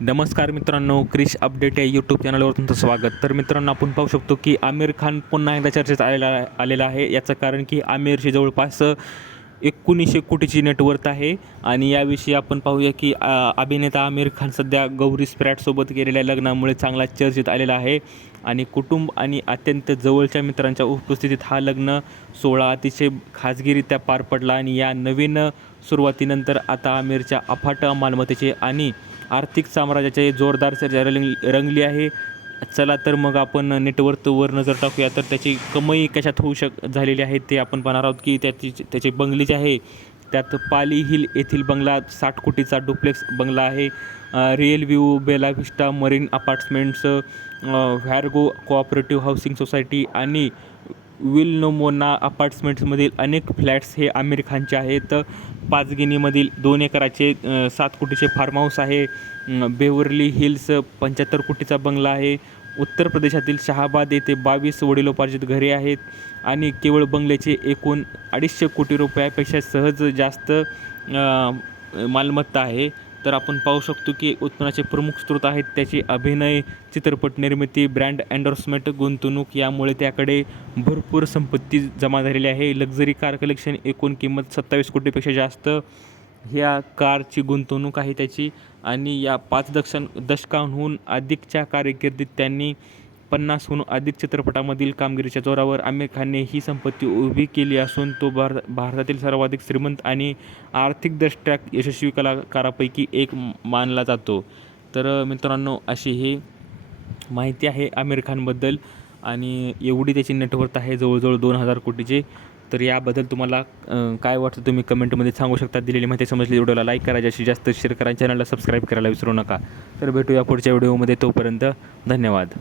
नमस्कार मित्रांनो, क्रिश अपडेट या यूट्यूब चॅनलवर तुमचं स्वागत. तर मित्रांनो, आपण पाहू शकतो की आमिर खान पुन्हा एकदा चर्चेत आलेला आहे. याचं कारण की आमिरची जवळपास 1900 कोटीची नेटवर्थ आहे. आणि याविषयी आपण पाहूया की अभिनेता आमिर खान सध्या गौरी स्प्रॅटसोबत केलेल्या लग्नामुळे चांगला चर्चेत आलेला आहे. आणि कुटुंब आणि अत्यंत जवळच्या मित्रांच्या उपस्थितीत हा लग्न सोहळा अतिशय खाजगीरित्या पार पडला. आणि या नवीन सुरुवातीनंतर आता आमिरच्या अफाट मालमत्तेचे आणि आर्थिक साम्राज्याचे जोरदार चर्चा रंगली आहे. चला तर मग आपण नेटवर्थवर नजर टाकूया. तर त्याची कमाई कशात झालेली आहे ते आपण पाहणार आहोत की त्याचे बंगले जे आहे त्यात पाली हिल येथील बंगला 60 कोटीचा डुप्लेक्स बंगला आहे. Real view, Bella Vista marine apartments, Virgo cooperative housing society आणि विल्नोमोना अपार्टमेंट्समधील अनेक फ्लॅट्स हे आमिर खानचे आहेत. पाचगिनीमधील 2 एकराचे 7 कोटीचे फार्म हाऊस आहे. बेवर्ली हिल्स 75 कोटीचा बंगला आहे. उत्तर प्रदेशातील शहाबाद येथे 22 वडिलोपार्जित घरे आहेत. आणि केवळ बंगल्याचे एकूण 250 कोटी रुपयापेक्षा सहज जास्त मालमत्ता आहे. तर आपण पाहू शकतो की उत्पन्नाचे प्रमुख स्रोत आहेत त्याचे अभिनय, चित्रपट निर्मिती, ब्रँड एंडोर्समेंट, गुंतवणूक. यामुळे त्याकडे भरपूर संपत्ती जमा झालेली आहे. लक्झरी कार कलेक्शन, एकूण किंमत 27 कोटीपेक्षा जास्त ह्या कारची गुंतवणूक आहे त्याची. आणि या 5 दशकांहून अधिकच्या कारकिर्दीत त्यांनी 50हून अधिक चित्रपटामधील कामगिरीच्या जोरावर आमिर खानने ही संपत्ती उभी केली असून तो भारतातील सर्वाधिक श्रीमंत आणि आर्थिकदृष्ट्या यशस्वी कलाकारापैकी एक मानला जातो. तर मित्रांनो, अशी ही माहिती आहे आमिर खानबद्दल. आणि एवढी त्याची नेटवर्थ आहे, जवळजवळ 2000 कोटीचे. तर याबद्दल तुम्हाला काय वाटतं तुम्ही कमेंटमध्ये सांगू शकता. दिलेली माहिती समजली, व्हिडिओला लाईक करा, जास्तीत जास्त शेअर करा, चॅनलला सबस्क्राईब करायला विसरू नका. तर भेटूया पुढच्या व्हिडिओमध्ये. तोपर्यंत धन्यवाद.